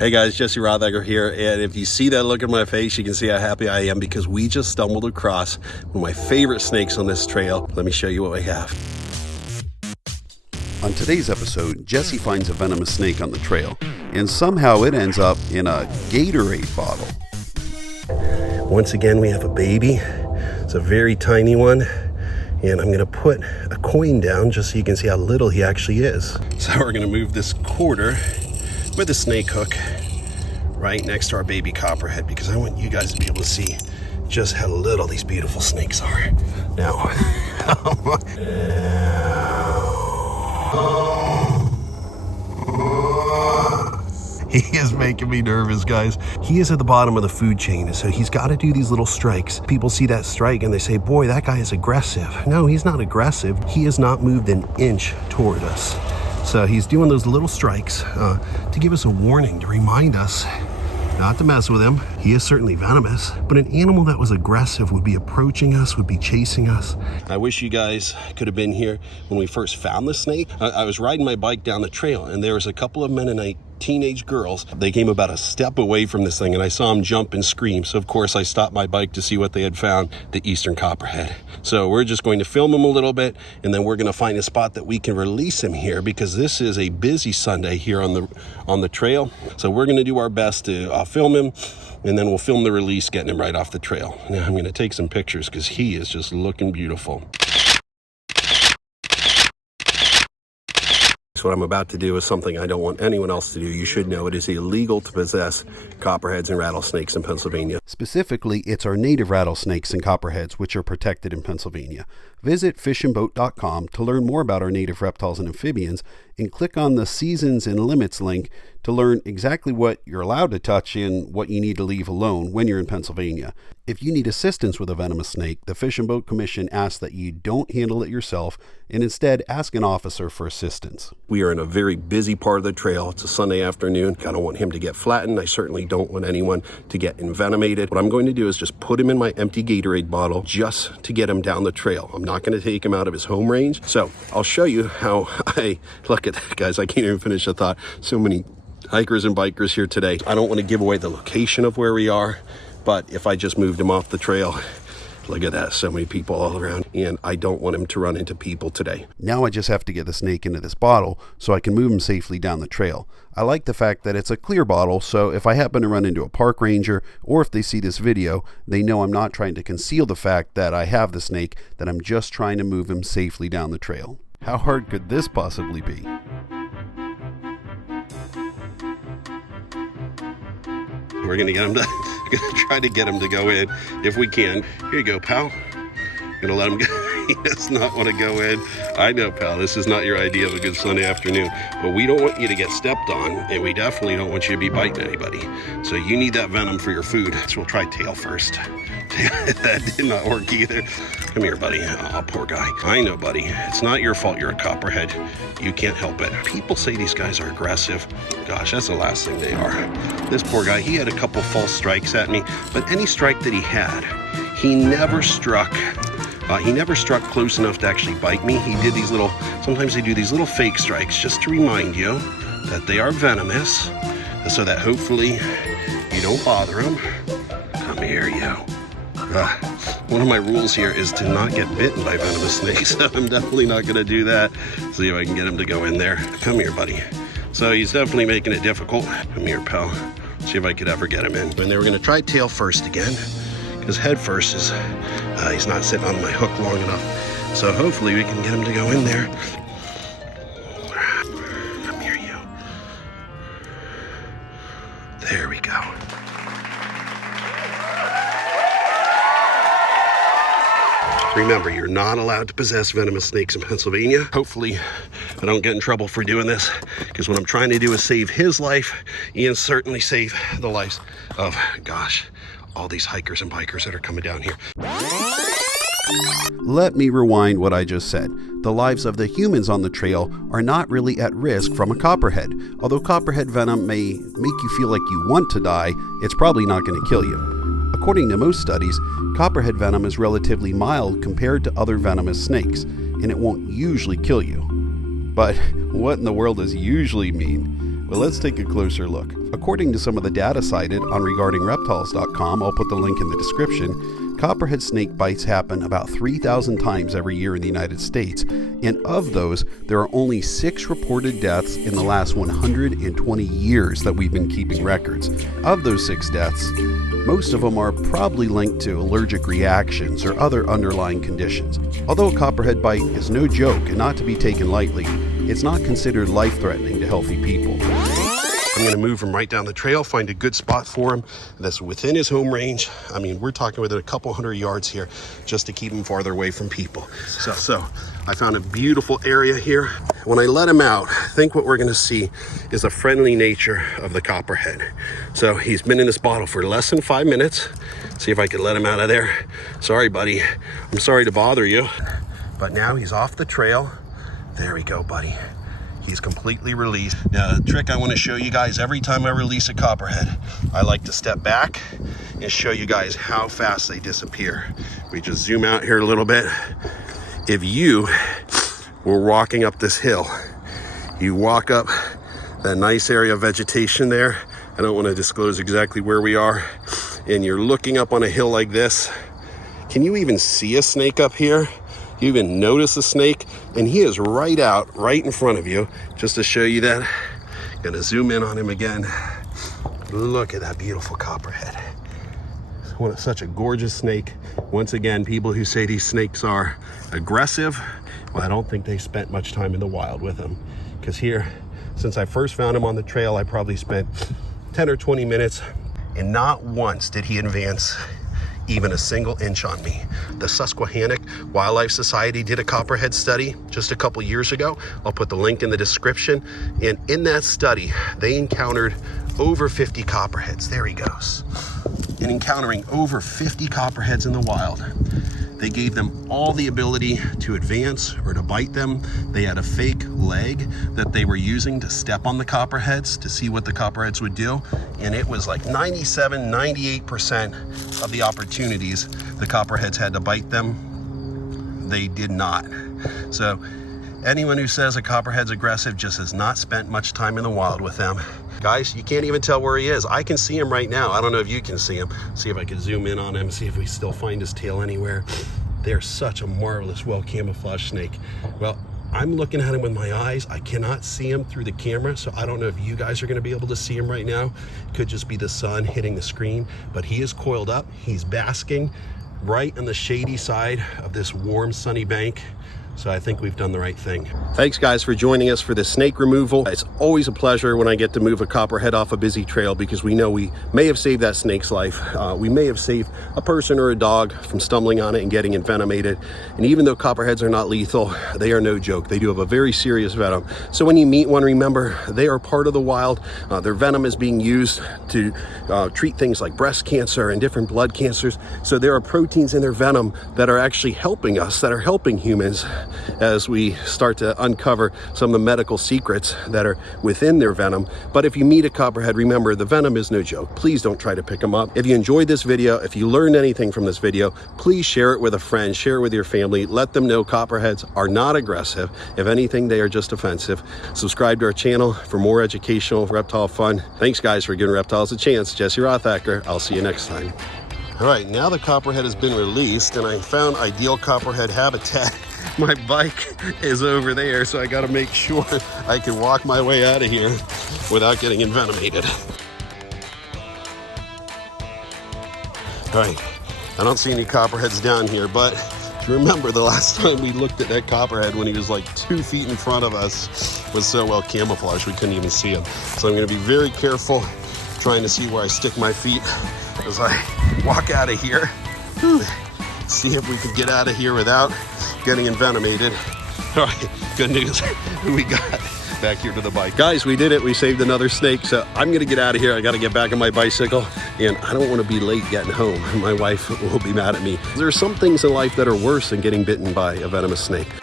Hey guys, Jesse Rothacker here, and if you see that look on my face, you can see how happy I am because we just stumbled across one of my favorite snakes on this trail. Let me show you what we have. On today's episode, Jesse finds a venomous snake on the trail, and somehow it ends up in a Gatorade bottle. Once again, we have a baby. It's a very tiny one, and I'm going to put a coin down just so you can see how little he actually is. So we're going to move this quarter with a snake hook right next to our baby copperhead because I want you guys to be able to see just how little these beautiful snakes are. Now, he is making me nervous, guys. He is at the bottom of the food chain, so he's got to do these little strikes. People see that strike and they say, boy, that guy is aggressive. No, he's not aggressive. He has not moved an inch toward us. So he's doing those little strikes to give us a warning, to remind us not to mess with him. He is certainly venomous, but an animal that was aggressive would be approaching us, would be chasing us. I wish you guys could have been here when we first found the snake. I was riding my bike down the trail and there was a couple of Mennonite teenage girls. They came about a step away from this thing and I saw them jump and scream. So of course I stopped my bike to see what they had found, the eastern copperhead. So we're just going to film him a little bit and then we're going to find a spot that we can release him here because this is a busy Sunday here on the trail. So we're going to do our best to film him and then we'll film the release getting him right off the trail. Now I'm going to take some pictures because he is just looking beautiful. So what I'm about to do is something I don't want anyone else to do. You should know it is illegal to possess copperheads and rattlesnakes in Pennsylvania. Specifically, it's our native rattlesnakes and copperheads, which are protected in Pennsylvania. Visit fishandboat.com to learn more about our native reptiles and amphibians, and click on the Seasons and Limits link to learn exactly what you're allowed to touch and what you need to leave alone when you're in Pennsylvania. If you need assistance with a venomous snake, the Fish and Boat Commission asks that you don't handle it yourself and instead ask an officer for assistance. We are in a very busy part of the trail. It's a Sunday afternoon. I don't want him to get flattened. I certainly don't want anyone to get envenomated. What I'm going to do is just put him in my empty Gatorade bottle just to get him down the trail. I'm not going to take him out of his home range. So I'll show you how look at that, guys. I can't even finish the thought. So many hikers and bikers here today. I don't want to give away the location of where we are, but if I just moved him off the trail, look at that, so many people all around, and I don't want him to run into people today. Now I just have to get the snake into this bottle so I can move him safely down the trail. I like the fact that it's a clear bottle, so if I happen to run into a park ranger, or if they see this video, they know I'm not trying to conceal the fact that I have the snake, that I'm just trying to move him safely down the trail. How hard could this possibly be? We're gonna get him to, try to get him to go in if we can. Here you go, pal. Gonna let him go. He does not want to go in. I know, pal, this is not your idea of a good Sunday afternoon, but we don't want you to get stepped on, and we definitely don't want you to be biting anybody. So you need that venom for your food. So we'll try tail first. That did not work either. Come here, buddy. Oh, poor guy. I know, buddy. It's not your fault you're a copperhead. You can't help it. People say these guys are aggressive. Gosh, that's the last thing they are. This poor guy, he had a couple false strikes at me, but any strike that he had, he never struck. He never struck close enough to actually bite me. He did these little, sometimes they do these little fake strikes just to remind you that they are venomous, so that hopefully you don't bother them. Come here, you. One of my rules here is to not get bitten by venomous snakes. So I'm definitely not going to do that. See if I can get him to go in there. Come here, buddy. So he's definitely making it difficult. Come here, pal. See if I could ever get him in. And they were going to try tail first again, because head first is, he's not sitting on my hook long enough. So hopefully we can get him to go in there. Come here, you. There we go. Remember, you're not allowed to possess venomous snakes in Pennsylvania. Hopefully, I don't get in trouble for doing this, because what I'm trying to do is save his life and certainly save the lives of, gosh, all these hikers and bikers that are coming down here. Let me rewind what I just said. The lives of the humans on the trail are not really at risk from a copperhead. Although copperhead venom may make you feel like you want to die, it's probably not going to kill you. According to most studies, copperhead venom is relatively mild compared to other venomous snakes, and it won't usually kill you. But what in the world does usually mean? Well, let's take a closer look. According to some of the data cited on regardingreptiles.com, I'll put the link in the description, copperhead snake bites happen about 3,000 times every year in the United States, and of those, there are only 6 reported deaths in the last 120 years that we've been keeping records. Of those 6 deaths, most of them are probably linked to allergic reactions or other underlying conditions. Although a copperhead bite is no joke and not to be taken lightly, it's not considered life-threatening to healthy people. I'm going to move him right down the trail, find a good spot for him that's within his home range. I mean, we're talking within a couple hundred yards here just to keep him farther away from people. So I found a beautiful area here. When I let him out, I think what we're going to see is the friendly nature of the copperhead. So he's been in this bottle for less than 5 minutes. See if I can let him out of there. Sorry, buddy. I'm sorry to bother you. But now he's off the trail. There we go, buddy. He's completely released. Now, the trick I want to show you guys every time I release a copperhead, I like to step back and show you guys how fast they disappear. We just zoom out here a little bit. If you were walking up this hill, you walk up that nice area of vegetation there. I don't want to disclose exactly where we are. And you're looking up on a hill like this. Can you even see a snake up here? You even notice a snake, and he is right in front of you. Just to show you that, gonna zoom in on him again. Look at that beautiful copperhead. Such a gorgeous snake. Once again, people who say these snakes are aggressive, well, I don't think they spent much time in the wild with them. Because here, since I first found him on the trail, I probably spent 10 or 20 minutes, and not once did he advance even a single inch on me. The Susquehannock Wildlife Society did a copperhead study just a couple years ago. I'll put the link in the description. And in that study, they encountered over 50 copperheads. There he goes. And encountering over 50 copperheads in the wild, they gave them all the ability to advance or to bite them. They had a fake leg that they were using to step on the copperheads to see what the copperheads would do. And it was like 97, 98% of the opportunities the copperheads had to bite them, they did not. So anyone who says a copperhead's aggressive just has not spent much time in the wild with them. Guys, you can't even tell where he is. I can see him right now. I don't know if you can see him. See if I can zoom in on him, see if we still find his tail anywhere. They're such a marvelous, well-camouflaged snake. Well, I'm looking at him with my eyes. I cannot see him through the camera, so I don't know if you guys are gonna be able to see him right now. Could just be the sun hitting the screen, but he is coiled up. He's basking right on the shady side of this warm, sunny bank. So I think we've done the right thing. Thanks guys for joining us for this snake removal. It's always a pleasure when I get to move a copperhead off a busy trail because we know we may have saved that snake's life. We may have saved a person or a dog from stumbling on it and getting envenomated. And even though copperheads are not lethal, they are no joke. They do have a very serious venom. So when you meet one, remember, they are part of the wild. Their venom is being used to treat things like breast cancer and different blood cancers. So there are proteins in their venom that are actually helping us, that are helping humans as we start to uncover some of the medical secrets that are within their venom. But if you meet a copperhead, remember, the venom is no joke. Please don't try to pick them up. If you enjoyed this video, if you learned anything from this video, please share it with a friend, share it with your family. Let them know copperheads are not aggressive. If anything, they are just offensive. Subscribe to our channel for more educational reptile fun. Thanks guys for giving reptiles a chance. Jesse Rothacker, I'll see you next time. All right, now the copperhead has been released and I found ideal copperhead habitat. My bike is over there, so I gotta make sure I can walk my way out of here without getting envenomated. All right, I don't see any copperheads down here, but if you remember the last time we looked at that copperhead when he was like 2 feet in front of us, was so well camouflaged we couldn't even see him. So I'm gonna be very careful trying to see where I stick my feet as I walk out of here. See if we can get out of here without getting envenomated. All right, good news. Who we got back here to the bike? Guys, we did it. We saved another snake. So I'm gonna get out of here. I gotta get back on my bicycle and I don't wanna be late getting home. My wife will be mad at me. There are some things in life that are worse than getting bitten by a venomous snake.